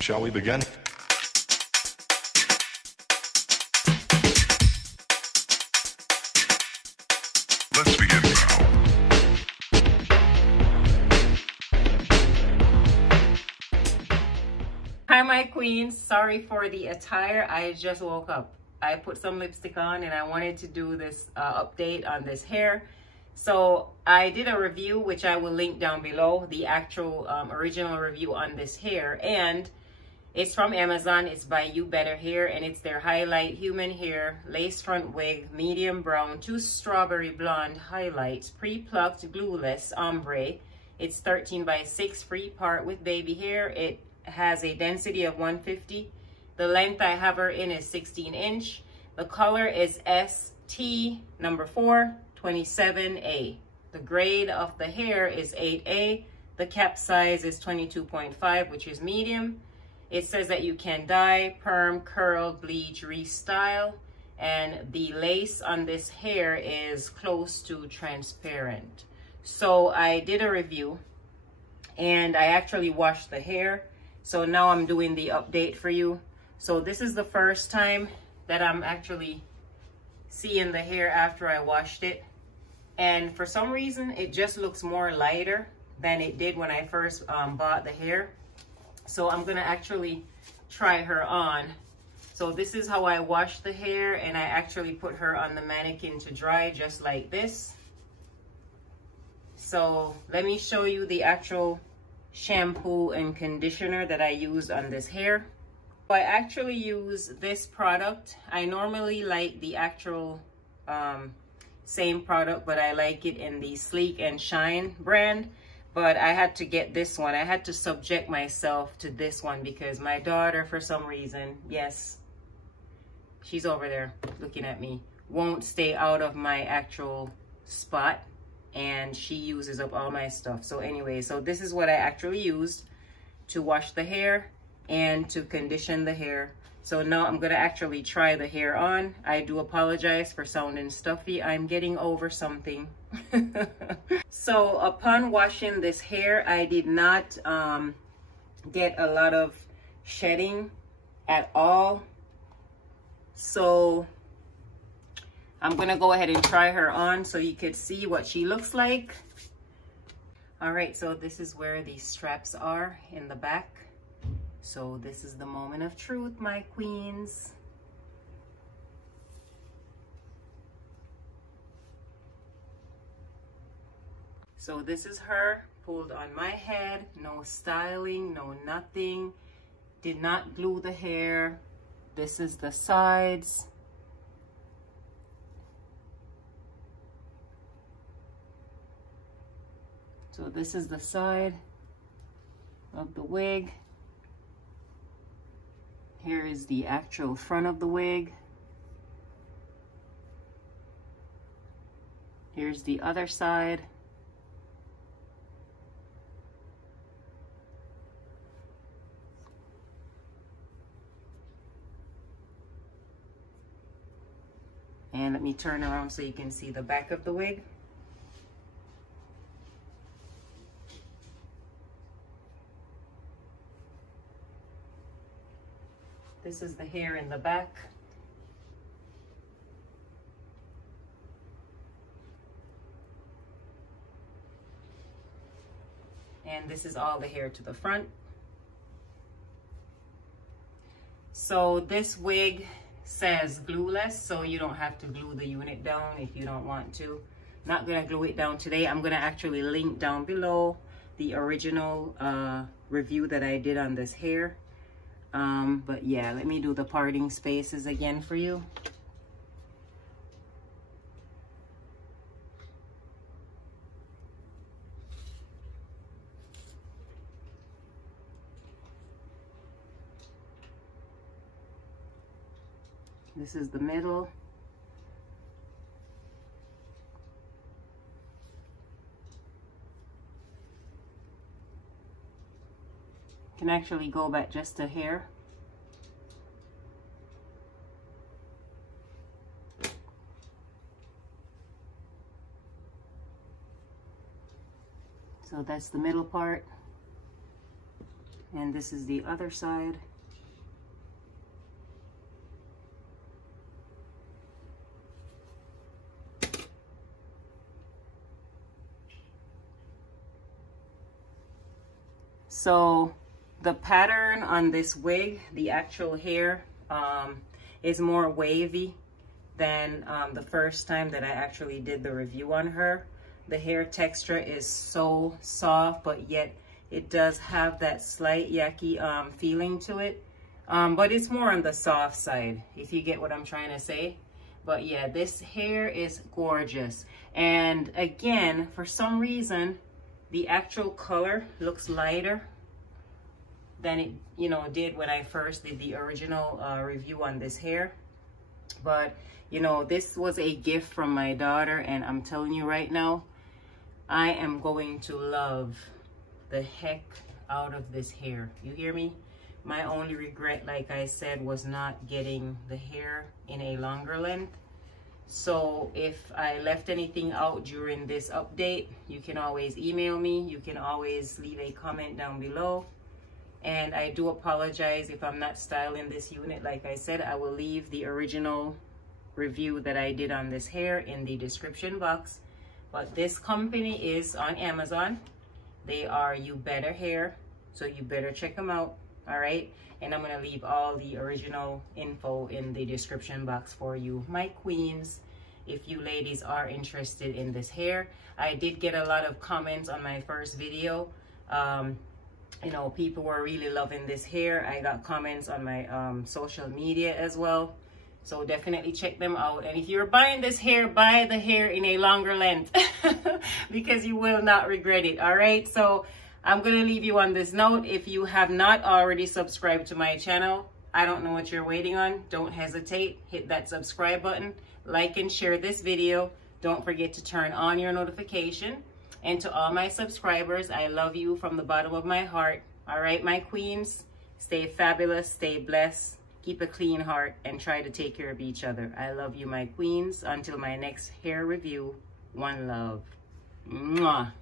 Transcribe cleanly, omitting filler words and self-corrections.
Shall we begin? Let's begin now. Hi my queens, sorry for the attire. I just woke up. I put some lipstick on and I wanted to do this update on this hair. So I did a review, which I will link down below, the actual original review on this hair, and it's from Amazon. It's by Ubetta Hair, and it's their highlight human hair lace front wig, medium brown to strawberry blonde highlights, pre-plucked glueless ombre. It's 13 by 6 free part with baby hair. It has a density of 150. The length I have her in is 16 inch. The color is ST number 4, 27A. The grade of the hair is 8A. The cap size is 22.5, which is medium. It says that you can dye, perm, curl, bleach, restyle, and the lace on this hair is close to transparent. So I did a review and I actually washed the hair. So now I'm doing the update for you. So this is the first time that I'm actually seeing the hair after I washed it. And for some reason, it just looks more lighter than it did when I first bought the hair. So I'm gonna actually try her on. So this is how I wash the hair, and I actually put her on the mannequin to dry just like this. So let me show you the actual shampoo and conditioner that I use on this hair. I actually use this product. I normally like the actual same product, but I like it in the Sleek and Shine brand. But I had to get this one. I had to subject myself to this one because my daughter, for some reason, yes, she's over there looking at me, won't stay out of my actual spot, and she uses up all my stuff. So anyway, so this is what I actually used to wash the hair and to condition the hair. So now I'm gonna actually try the hair on. I do apologize for sounding stuffy. I'm getting over something. So upon washing this hair, I did not get a lot of shedding at all. So I'm gonna go ahead and try her on so you could see what she looks like. All right, so this is where the straps are in the back. So this is the moment of truth, my queens. So this is her pulled on my head, no styling, no nothing. Did not glue the hair. This is the sides. So this is the side of the wig. Here is the actual front of the wig. Here's the other side. And let me turn around so you can see the back of the wig. This is the hair in the back. And this is all the hair to the front. So this wig says glueless, so you don't have to glue the unit down if you don't want to. Not gonna glue it down today. I'm gonna actually link down below the original review that I did on this hair. But yeah, let me do the parting spaces again for you. This is the middle. Can actually go back just a hair. So that's the middle part. and this is the other side. So the pattern on this wig, the actual hair, is more wavy than the first time that I actually did the review on her. The hair texture is so soft, but yet it does have that slight yucky feeling to it. But it's more on the soft side, if you get what I'm trying to say. But yeah, this hair is gorgeous. And again, for some reason, the actual color looks lighter than it, you know, did when I first did the original review on this hair. But, you know, this was a gift from my daughter, and I'm telling you right now, I am going to love the heck out of this hair. You hear me? My only regret, like I said, was not getting the hair in a longer length. So if I left anything out during this update, you can always email me. You can always leave a comment down below. And I do apologize if I'm not styling this unit. Like I said, I will leave the original review that I did on this hair in the description box. But this company is on Amazon. They are Ubetta hair, so you better check them out. All right, and I'm gonna leave all the original info in the description box for you, my queens, if you ladies are interested in this hair. I did get a lot of comments on my first video. You know, people were really loving this hair. I got comments on my social media as well, so definitely check them out. And if you're buying this hair, buy the hair in a longer length because you will not regret it. All right, so I'm going to leave you on this note. If you have not already subscribed to my channel, I don't know what you're waiting on. Don't hesitate. Hit that subscribe button. Like and share this video. Don't forget to turn on your notification. And to all my subscribers, I love you from the bottom of my heart. All right, my queens, stay fabulous, stay blessed, keep a clean heart, and try to take care of each other. I love you, my queens. Until my next hair review, one love. Mwah.